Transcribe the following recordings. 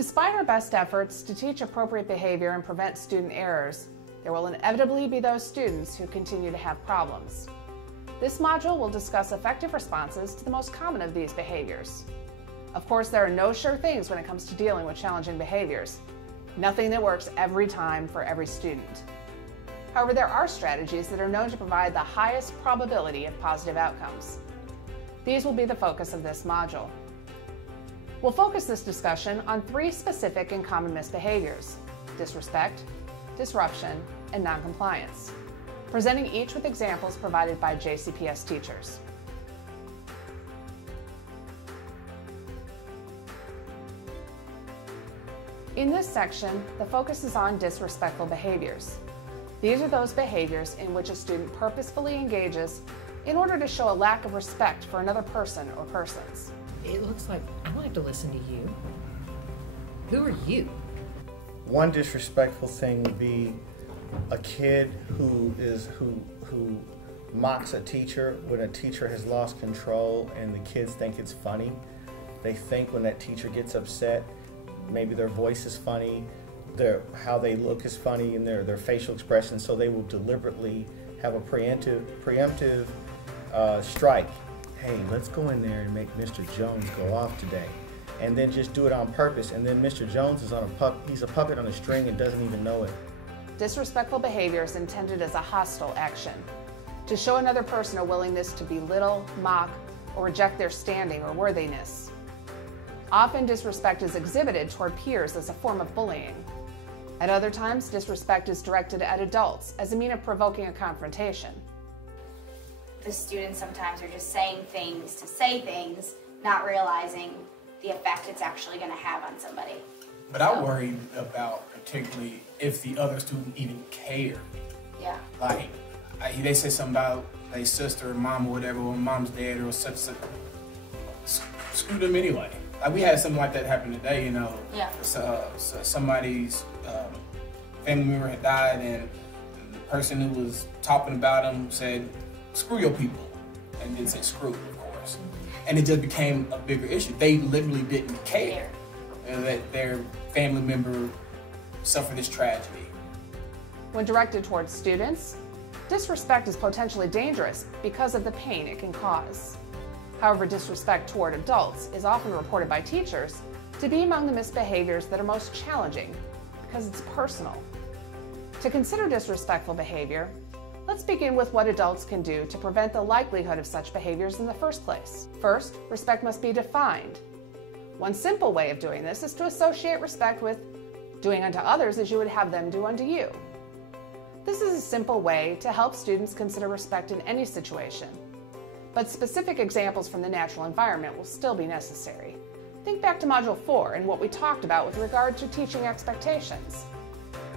Despite our best efforts to teach appropriate behavior and prevent student errors, there will inevitably be those students who continue to have problems. This module will discuss effective responses to the most common of these behaviors. Of course, there are no sure things when it comes to dealing with challenging behaviors. Nothing that works every time for every student. However, there are strategies that are known to provide the highest probability of positive outcomes. These will be the focus of this module. We'll focus this discussion on 3 specific and common misbehaviors: disrespect, disruption, and noncompliance, presenting each with examples provided by JCPS teachers. In this section, the focus is on disrespectful behaviors. These are those behaviors in which a student purposefully engages in order to show a lack of respect for another person or persons. It looks like I like to listen to you. Who are you? One disrespectful thing would be a kid who mocks a teacher when a teacher has lost control and the kids think it's funny. They think when that teacher gets upset, maybe their voice is funny, how they look is funny, and their facial expressions, so they will deliberately have a preemptive strike. Hey, let's go in there and make Mr. Jones go off today. And then just do it on purpose, and then Mr. Jones is he's a puppet on a string and doesn't even know it. Disrespectful behavior is intended as a hostile action, to show another person a willingness to belittle, mock, or reject their standing or worthiness. Often disrespect is exhibited toward peers as a form of bullying. At other times, disrespect is directed at adults as a means of provoking a confrontation. The students sometimes are just saying things to say things, not realizing the effect it's actually going to have on somebody. But I worry about particularly if the other student even cared. Yeah. Like, they say something about their sister or mom or whatever, or mom's dad or such. Screw them anyway. Like, we had something like that happen today, you know. Yeah. Somebody's family member had died, and the person who was talking about him said, "Screw your people," and didn't say screw, of course. And it just became a bigger issue. They literally didn't care that their family member suffered this tragedy. When directed towards students, disrespect is potentially dangerous because of the pain it can cause. However, disrespect toward adults is often reported by teachers to be among the misbehaviors that are most challenging because it's personal. To consider disrespectful behavior, let's begin with what adults can do to prevent the likelihood of such behaviors in the first place. First, respect must be defined. One simple way of doing this is to associate respect with doing unto others as you would have them do unto you. This is a simple way to help students consider respect in any situation, but specific examples from the natural environment will still be necessary. Think back to Module 4 and what we talked about with regard to teaching expectations.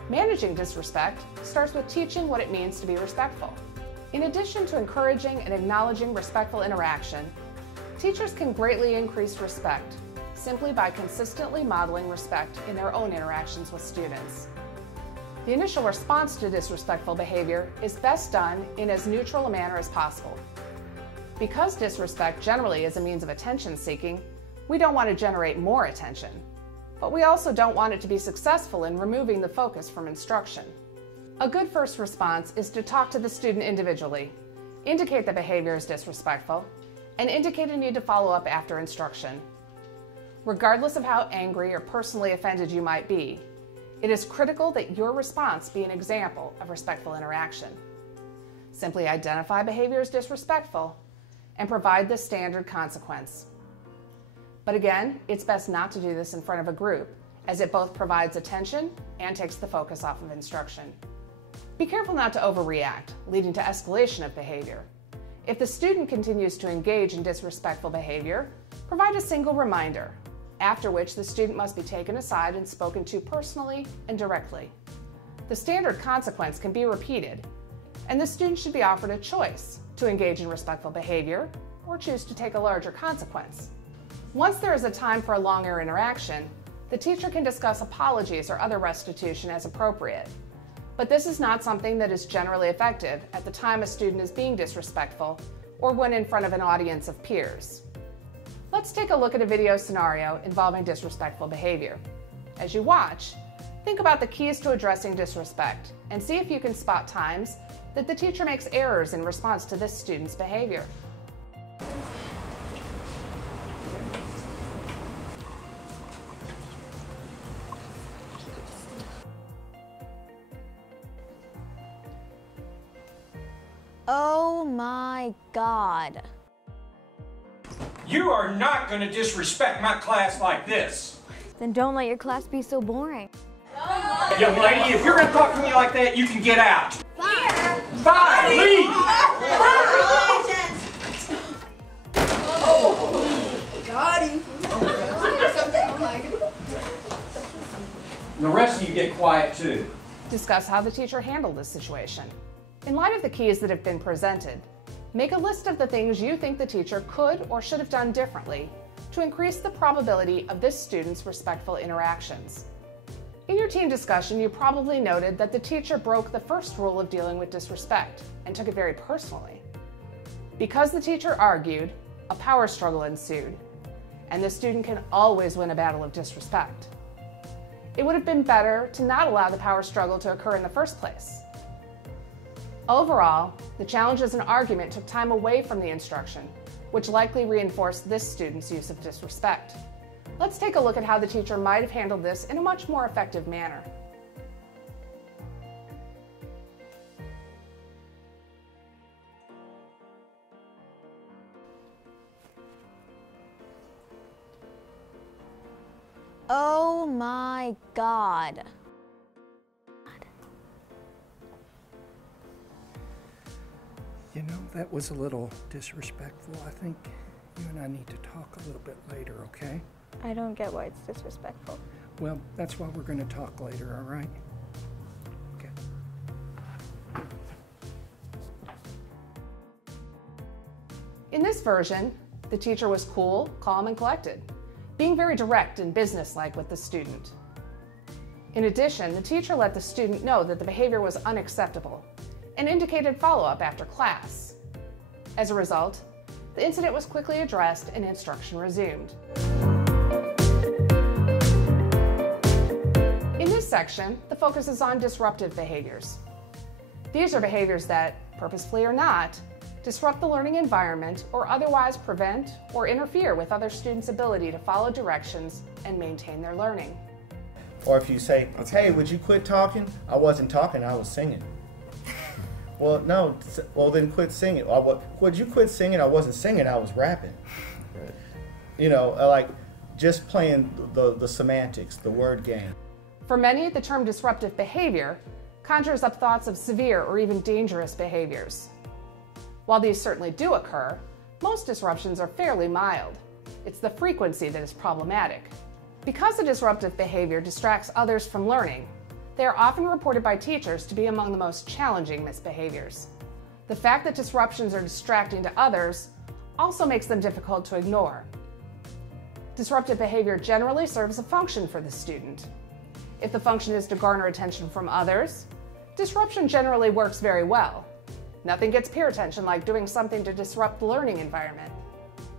Managing disrespect starts with teaching what it means to be respectful. In addition to encouraging and acknowledging respectful interaction, teachers can greatly increase respect simply by consistently modeling respect in their own interactions with students. The initial response to disrespectful behavior is best done in as neutral a manner as possible. Because disrespect generally is a means of attention seeking, we don't want to generate more attention, but we also don't want it to be successful in removing the focus from instruction. A good first response is to talk to the student individually, indicate the behavior is disrespectful, and indicate a need to follow up after instruction. Regardless of how angry or personally offended you might be, it is critical that your response be an example of respectful interaction. Simply identify behavior as disrespectful and provide the standard consequence. But again, it's best not to do this in front of a group, as it both provides attention and takes the focus off of instruction. Be careful not to overreact, leading to escalation of behavior. If the student continues to engage in disrespectful behavior, provide a single reminder, after which the student must be taken aside and spoken to personally and directly. The standard consequence can be repeated, and the student should be offered a choice to engage in respectful behavior or choose to take a larger consequence. Once there is a time for a longer interaction, the teacher can discuss apologies or other restitution as appropriate. But this is not something that is generally effective at the time a student is being disrespectful or when in front of an audience of peers. Let's take a look at a video scenario involving disrespectful behavior. As you watch, think about the keys to addressing disrespect and see if you can spot times that the teacher makes errors in response to this student's behavior. Oh my God. You are not going to disrespect my class like this. Then don't let your class be so boring. Young lady, if you're going to talk to me like that, you can get out. Bye, leave! Got him. The rest of you get quiet too. Discuss how the teacher handled this situation. In light of the keys that have been presented, make a list of the things you think the teacher could or should have done differently to increase the probability of this student's respectful interactions. In your team discussion, you probably noted that the teacher broke the first rule of dealing with disrespect and took it very personally. Because the teacher argued, a power struggle ensued, and the student can always win a battle of disrespect. It would have been better to not allow the power struggle to occur in the first place. Overall, the challenges and argument took time away from the instruction, which likely reinforced this student's use of disrespect. Let's take a look at how the teacher might have handled this in a much more effective manner. Oh my God. You know, that was a little disrespectful. I think you and I need to talk a little bit later, okay? I don't get why it's disrespectful. Well, that's why we're going to talk later, all right? Okay. In this version, the teacher was cool, calm, and collected, being very direct and businesslike with the student. In addition, the teacher let the student know that the behavior was unacceptable and indicated follow-up after class. As a result, the incident was quickly addressed and instruction resumed. In this section, the focus is on disruptive behaviors. These are behaviors that, purposefully or not, disrupt the learning environment or otherwise prevent or interfere with other students' ability to follow directions and maintain their learning. Or if you say, hey, would you quit talking? I wasn't talking, I was singing. Well, no, well then quit singing. Would you quit singing? I wasn't singing, I was rapping. Right. You know, like just playing the semantics, the word game. For many, the term disruptive behavior conjures up thoughts of severe or even dangerous behaviors. While these certainly do occur, most disruptions are fairly mild. It's the frequency that is problematic. Because the disruptive behavior distracts others from learning, they are often reported by teachers to be among the most challenging misbehaviors. The fact that disruptions are distracting to others also makes them difficult to ignore. Disruptive behavior generally serves a function for the student. If the function is to garner attention from others, disruption generally works very well. Nothing gets peer attention like doing something to disrupt the learning environment.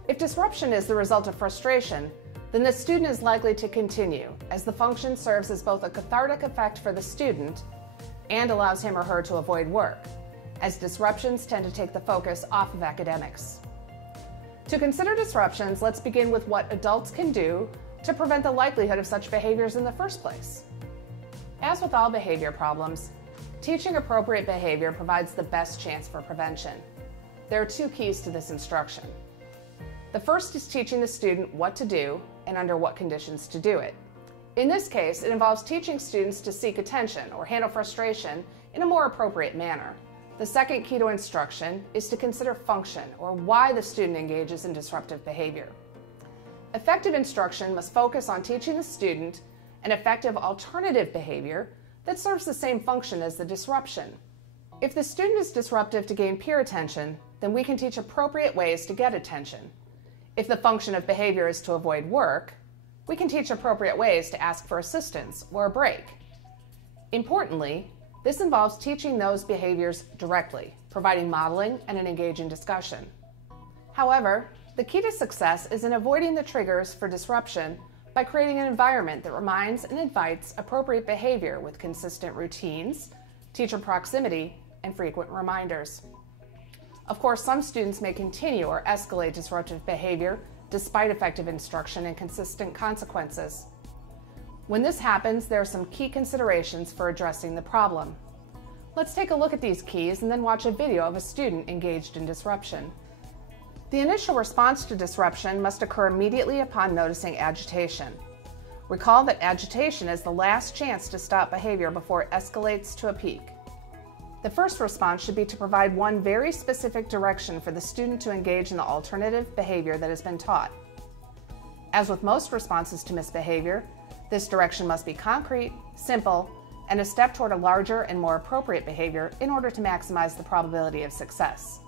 If disruption is the result of frustration, then the student is likely to continue, as the function serves as both a cathartic effect for the student and allows him or her to avoid work, as disruptions tend to take the focus off of academics. To consider disruptions, let's begin with what adults can do to prevent the likelihood of such behaviors in the first place. As with all behavior problems, teaching appropriate behavior provides the best chance for prevention. There are two keys to this instruction. The first is teaching the student what to do and under what conditions to do it. In this case, it involves teaching students to seek attention or handle frustration in a more appropriate manner. The second key to instruction is to consider function, or why the student engages in disruptive behavior. Effective instruction must focus on teaching the student an effective alternative behavior that serves the same function as the disruption. If the student is disruptive to gain peer attention, then we can teach appropriate ways to get attention. If the function of behavior is to avoid work, we can teach appropriate ways to ask for assistance or a break. Importantly, this involves teaching those behaviors directly, providing modeling and an engaging discussion. However, the key to success is in avoiding the triggers for disruption by creating an environment that reminds and invites appropriate behavior with consistent routines, teacher proximity, and frequent reminders. Of course, some students may continue or escalate disruptive behavior despite effective instruction and consistent consequences. When this happens, there are some key considerations for addressing the problem. Let's take a look at these keys and then watch a video of a student engaged in disruption. The initial response to disruption must occur immediately upon noticing agitation. Recall that agitation is the last chance to stop behavior before it escalates to a peak. The first response should be to provide one very specific direction for the student to engage in the alternative behavior that has been taught. As with most responses to misbehavior, this direction must be concrete, simple, and a step toward a larger and more appropriate behavior in order to maximize the probability of success.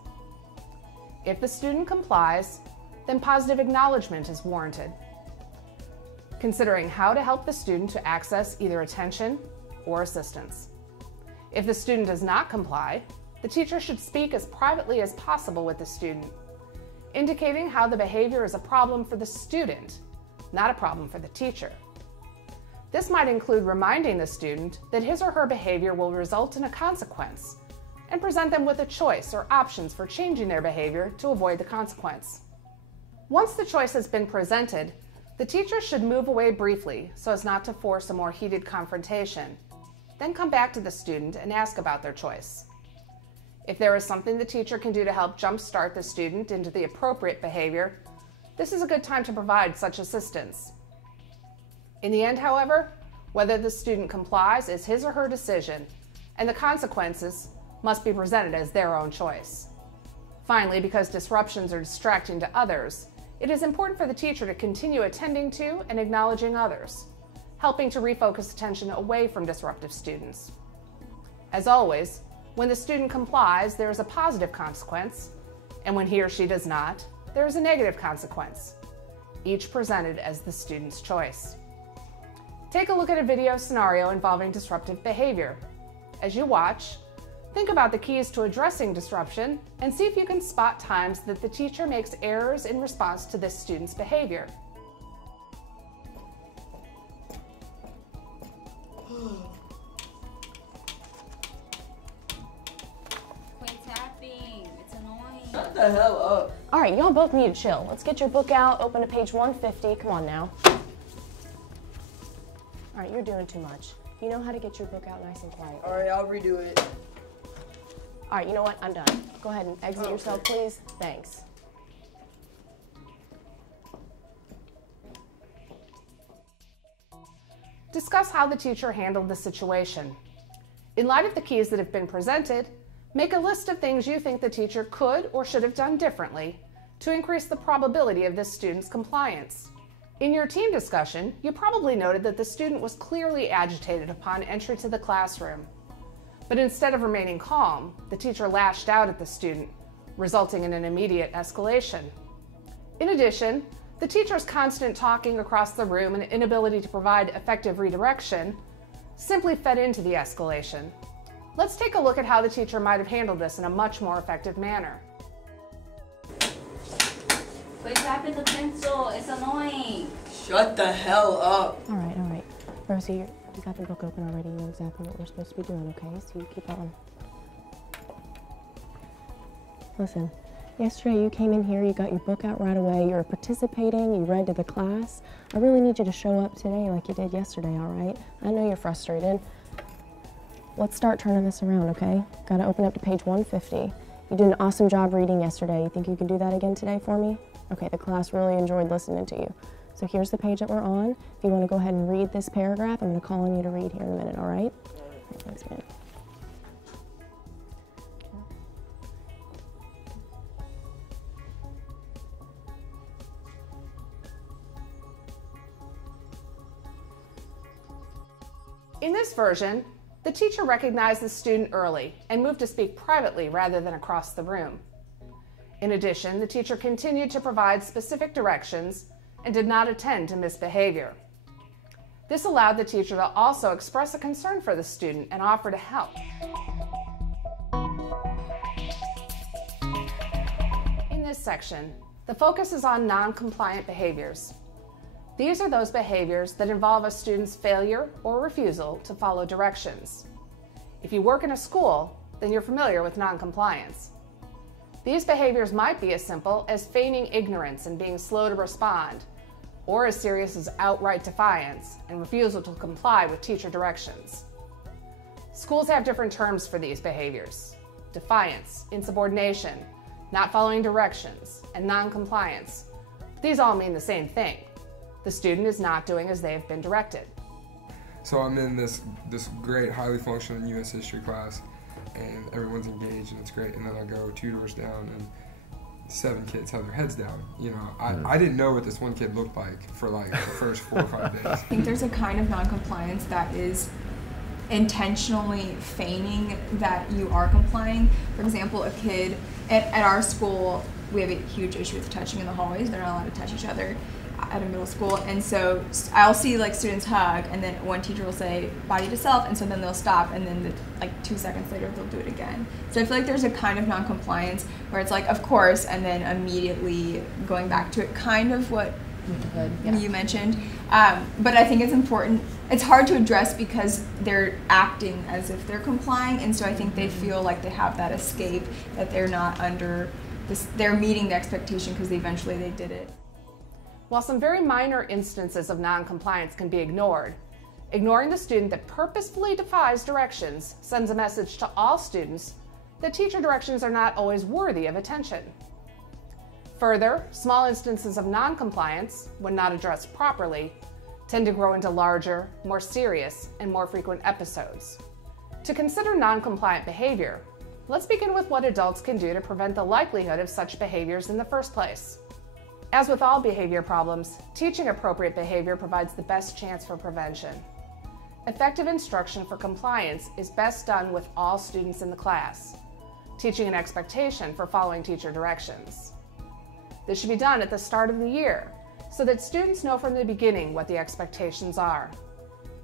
If the student complies, then positive acknowledgement is warranted, considering how to help the student to access either attention or assistance. If the student does not comply, the teacher should speak as privately as possible with the student, indicating how the behavior is a problem for the student, not a problem for the teacher. This might include reminding the student that his or her behavior will result in a consequence, and present them with a choice or options for changing their behavior to avoid the consequence. Once the choice has been presented, the teacher should move away briefly so as not to force a more heated confrontation, then come back to the student and ask about their choice. If there is something the teacher can do to help jumpstart the student into the appropriate behavior, this is a good time to provide such assistance. In the end, however, whether the student complies is his or her decision, and the consequences must be presented as their own choice. Finally, because disruptions are distracting to others, it is important for the teacher to continue attending to and acknowledging others, helping to refocus attention away from disruptive students. As always, when the student complies, there is a positive consequence, and when he or she does not, there is a negative consequence, each presented as the student's choice. Take a look at a video scenario involving disruptive behavior. As you watch, think about the keys to addressing disruption and see if you can spot times that the teacher makes errors in response to this student's behavior. Quit tapping. It's annoying. Shut the hell up. All right, y'all both need to chill. Let's get your book out, open to page 150. Come on now. All right, you're doing too much. You know how to get your book out nice and quiet. All right, I'll redo it. All right, you know what? I'm done. Go ahead and exit yourself, please. Thanks. Discuss how the teacher handled the situation. In light of the keys that have been presented, make a list of things you think the teacher could or should have done differently to increase the probability of this student's compliance. In your team discussion, you probably noted that the student was clearly agitated upon entry to the classroom. But instead of remaining calm, the teacher lashed out at the student, resulting in an immediate escalation. In addition, the teacher's constant talking across the room and inability to provide effective redirection simply fed into the escalation. Let's take a look at how the teacher might have handled this in a much more effective manner. Quit tapping the pencil. It's annoying. Shut the hell up. All right. Rosie, you got the book open already. You know exactly what we're supposed to be doing, okay? So you keep on. Listen, yesterday you came in here, you got your book out right away, you were participating, you read to the class. I really need you to show up today like you did yesterday, all right? I know you're frustrated. Let's start turning this around, okay? Gotta open up to page 150. You did an awesome job reading yesterday. You think you can do that again today for me? Okay, the class really enjoyed listening to you. So here's the page that we're on. If you want to go ahead and read this paragraph, I'm going to call on you to read here in a minute, all right? Okay, thanks, man. In this version, the teacher recognized the student early and moved to speak privately rather than across the room. In addition, the teacher continued to provide specific directions and did not attend to misbehavior. This allowed the teacher to also express a concern for the student and offer to help. In this section, the focus is on non-compliant behaviors. These are those behaviors that involve a student's failure or refusal to follow directions. If you work in a school, then you're familiar with noncompliance. These behaviors might be as simple as feigning ignorance and being slow to respond, or as serious as outright defiance and refusal to comply with teacher directions. Schools have different terms for these behaviors: defiance, insubordination, not following directions, and noncompliance. These all mean the same thing. The student is not doing as they have been directed. So I'm in this great, highly functioning U.S. history class, and everyone's engaged, and it's great. And then I go 2 doors down, and 7 kids have their heads down. You know, I didn't know what this one kid looked like for like the first 4 or 5 days. I think there's a kind of noncompliance that is intentionally feigning that you are complying. For example, a kid at our school, we have a huge issue with touching in the hallways. They're not allowed to touch each other at a middle school, and so I'll see like students hug, and then one teacher will say body to self, and so then they'll stop, and then like 2 seconds later they'll do it again. So I feel like there's a kind of non-compliance where it's like, of course, and then immediately going back to it, kind of what you mentioned. But I think it's important. It's hard to address because they're acting as if they're complying, and so I think they feel like they have that escape, that they're not under this, they're meeting the expectation because eventually they did it. While some very minor instances of noncompliance can be ignored, ignoring the student that purposefully defies directions sends a message to all students that teacher directions are not always worthy of attention. Further, small instances of noncompliance, when not addressed properly, tend to grow into larger, more serious, and more frequent episodes. To consider noncompliant behavior, let's begin with what adults can do to prevent the likelihood of such behaviors in the first place. As with all behavior problems, teaching appropriate behavior provides the best chance for prevention. Effective instruction for compliance is best done with all students in the class, teaching an expectation for following teacher directions. This should be done at the start of the year, so that students know from the beginning what the expectations are.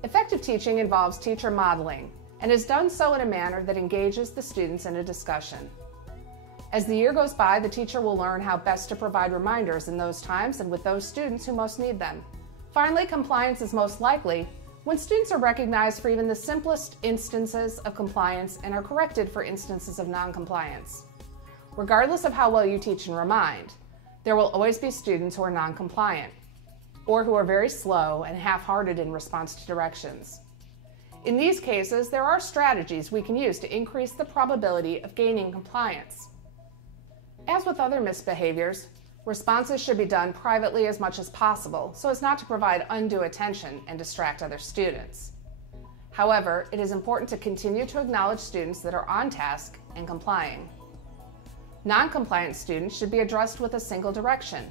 Effective teaching involves teacher modeling, and is done so in a manner that engages the students in a discussion. As the year goes by, the teacher will learn how best to provide reminders in those times and with those students who most need them. Finally, compliance is most likely when students are recognized for even the simplest instances of compliance and are corrected for instances of noncompliance. Regardless of how well you teach and remind, there will always be students who are non-compliant, or who are very slow and half-hearted in response to directions. In these cases, there are strategies we can use to increase the probability of gaining compliance. As with other misbehaviors, responses should be done privately as much as possible so as not to provide undue attention and distract other students. However, it is important to continue to acknowledge students that are on task and complying. Non-compliant students should be addressed with a single direction.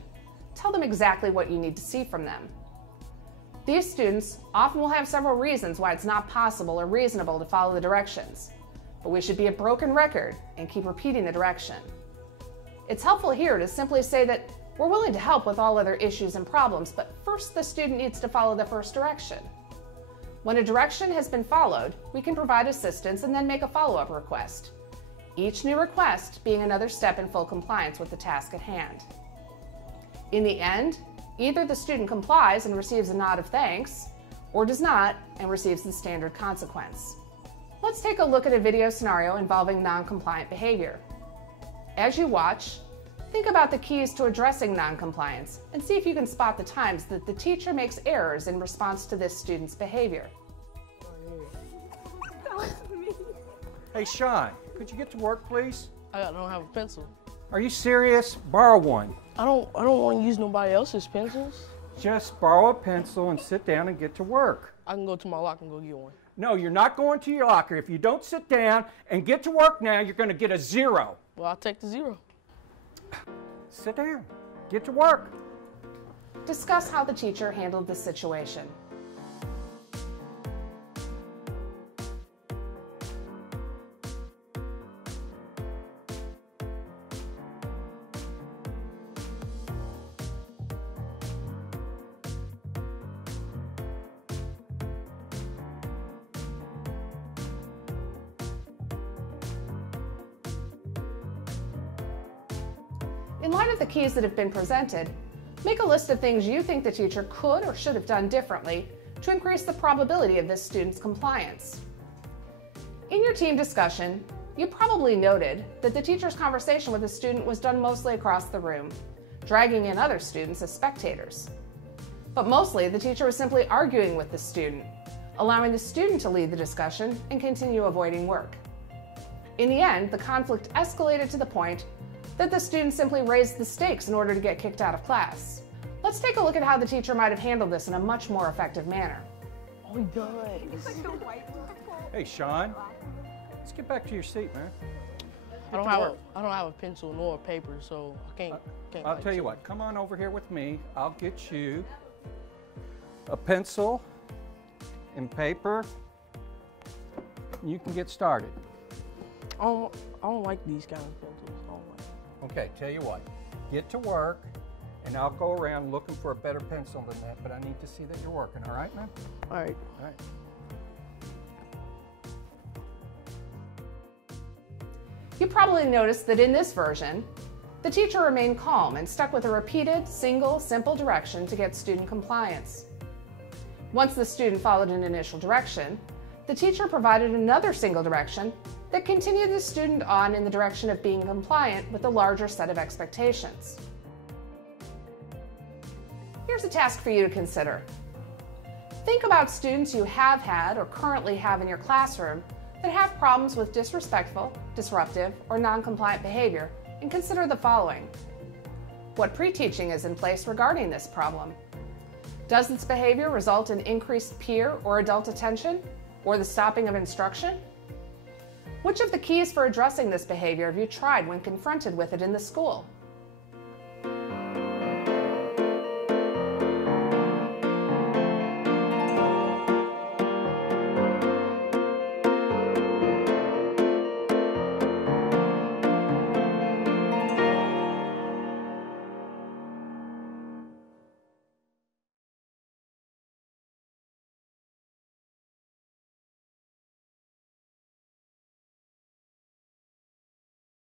Tell them exactly what you need to see from them. These students often will have several reasons why it's not possible or reasonable to follow the directions, but we should be a broken record and keep repeating the direction. It's helpful here to simply say that we're willing to help with all other issues and problems, but first the student needs to follow the first direction. When a direction has been followed, we can provide assistance and then make a follow-up request. Each new request being another step in full compliance with the task at hand. In the end, either the student complies and receives a nod of thanks, or does not and receives the standard consequence. Let's take a look at a video scenario involving non-compliant behavior. As you watch, think about the keys to addressing non-compliance and see if you can spot the times that the teacher makes errors in response to this student's behavior. That was me. Hey, Sean, could you get to work, please? I don't have a pencil. Are you serious? Borrow one. I don't want to use nobody else's pencils. Just borrow a pencil and sit down and get to work. I can go to my locker and go get one. No, you're not going to your locker. If you don't sit down and get to work now, you're going to get a 0. Well, I'll take the 0. Sit down. Get to work. Discuss how the teacher handled the situation. In light of the keys that have been presented, Make a list of things you think the teacher could or should have done differently to increase the probability of this student's compliance. In your team discussion, you probably noted that the teacher's conversation with the student was done mostly across the room, dragging in other students as spectators. But mostly, the teacher was simply arguing with the student, allowing the student to lead the discussion and continue avoiding work. In the end, the conflict escalated to the point that the student simply raised the stakes in order to get kicked out of class. Let's take a look at how the teacher might have handled this in a much more effective manner. Oh, he does. Hey, Sean, let's get back to your seat, man. I don't have a pencil nor a paper, so I can't I'll tell you what, come on over here with me. I'll get you a pencil and paper. You can get started. I don't like these kind of pencils. I don't like. Okay, tell you what, get to work, and I'll go around looking for a better pencil than that, but I need to see that you're working, all right, man? All right. All right. You probably noticed that in this version, the teacher remained calm and stuck with a repeated, single, simple direction to get student compliance. Once the student followed an initial direction, the teacher provided another single direction that continued the student on in the direction of being compliant with a larger set of expectations. Here's a task for you to consider. Think about students you have had or currently have in your classroom that have problems with disrespectful, disruptive, or non-compliant behavior, and consider the following. What pre-teaching is in place regarding this problem? Does this behavior result in increased peer or adult attention, or the stopping of instruction? Which of the keys for addressing this behavior have you tried when confronted with it in the school?